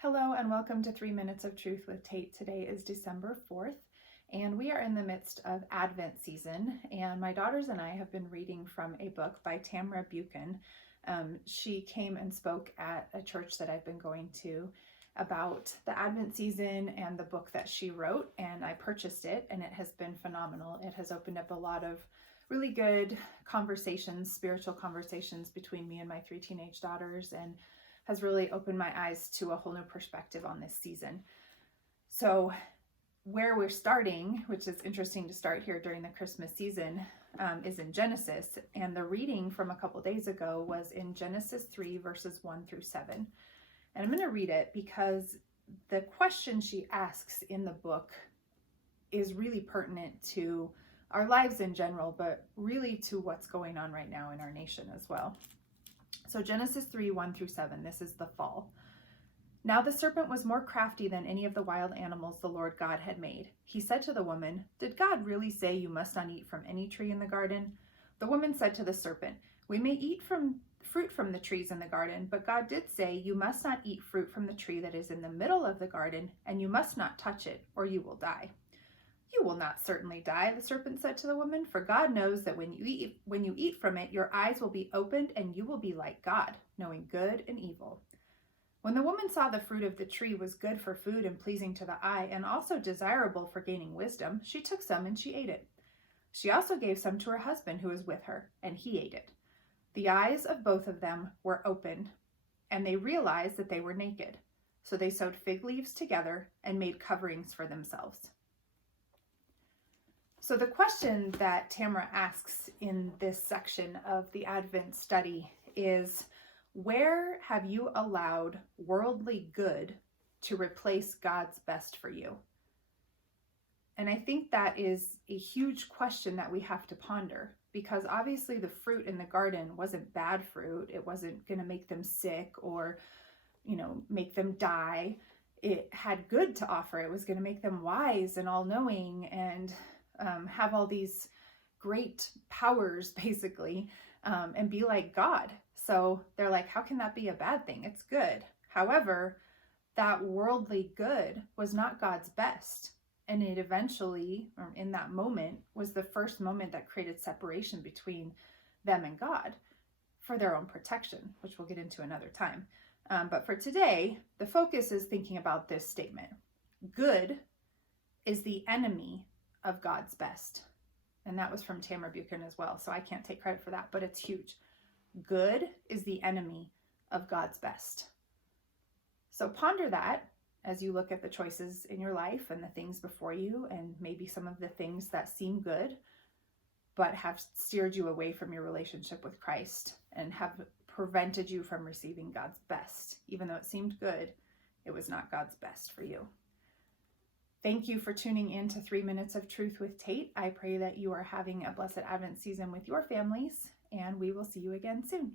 Hello and welcome to 3 Minutes of Truth with Tate. Today is December 4th and we are in the midst of Advent season, and my daughters and I have been reading from a book by Tamara Buchan. She came and spoke at a church that I've been going to about the Advent season and the book that she wrote, and I purchased it and it has been phenomenal. It has opened up a lot of really good conversations, spiritual conversations between me and my 3 teenage daughters, and has really opened my eyes to a whole new perspective on this season. So where we're starting, which is interesting to start here during the Christmas season, is in Genesis. And the reading from a couple days ago was in Genesis 3 verses 1 through 7. And I'm going to read it because the question she asks in the book is really pertinent to our lives in general, but really to what's going on right now in our nation as well. So Genesis 3, 1 through 7, this is the fall. Now the serpent was more crafty than any of the wild animals the Lord God had made. He said to the woman, "Did God really say you must not eat from any tree in the garden?" The woman said to the serpent, "We may eat from fruit from the trees in the garden, but God did say you must not eat fruit from the tree that is in the middle of the garden, and you must not touch it, or you will die." "You will not certainly die," the serpent said to the woman, "for God knows that when you eat from it, your eyes will be opened and you will be like God, knowing good and evil." When the woman saw the fruit of the tree was good for food and pleasing to the eye, and also desirable for gaining wisdom, she took some and she ate it. She also gave some to her husband who was with her, and he ate it. The eyes of both of them were opened, and they realized that they were naked. So they sewed fig leaves together and made coverings for themselves. So the question that Tamara asks in this section of the Advent study is, where have you allowed worldly good to replace God's best for you? And I think that is a huge question that we have to ponder, because obviously the fruit in the garden wasn't bad fruit. It wasn't going to make them sick or, make them die. It had good to offer. It was going to make them wise and all-knowing and have all these great powers, basically, and be like God. So they're like, how can that be a bad thing? It's good. However, that worldly good was not God's best. And it eventually, or in that moment, was the first moment that created separation between them and God for their own protection, which we'll get into another time. But for today, the focus is thinking about this statement. Good is the enemy of God's best. And that was from Tamara Buchan as well, so I can't take credit for that, but it's huge. Good is the enemy of God's best. So ponder that as you look at the choices in your life and the things before you, and maybe some of the things that seem good but have steered you away from your relationship with Christ and have prevented you from receiving God's best. Even though it seemed good, it was not God's best for you. Thank you for tuning in to 3 Minutes of Truth with Tate. I pray that you are having a blessed Advent season with your families, and we will see you again soon.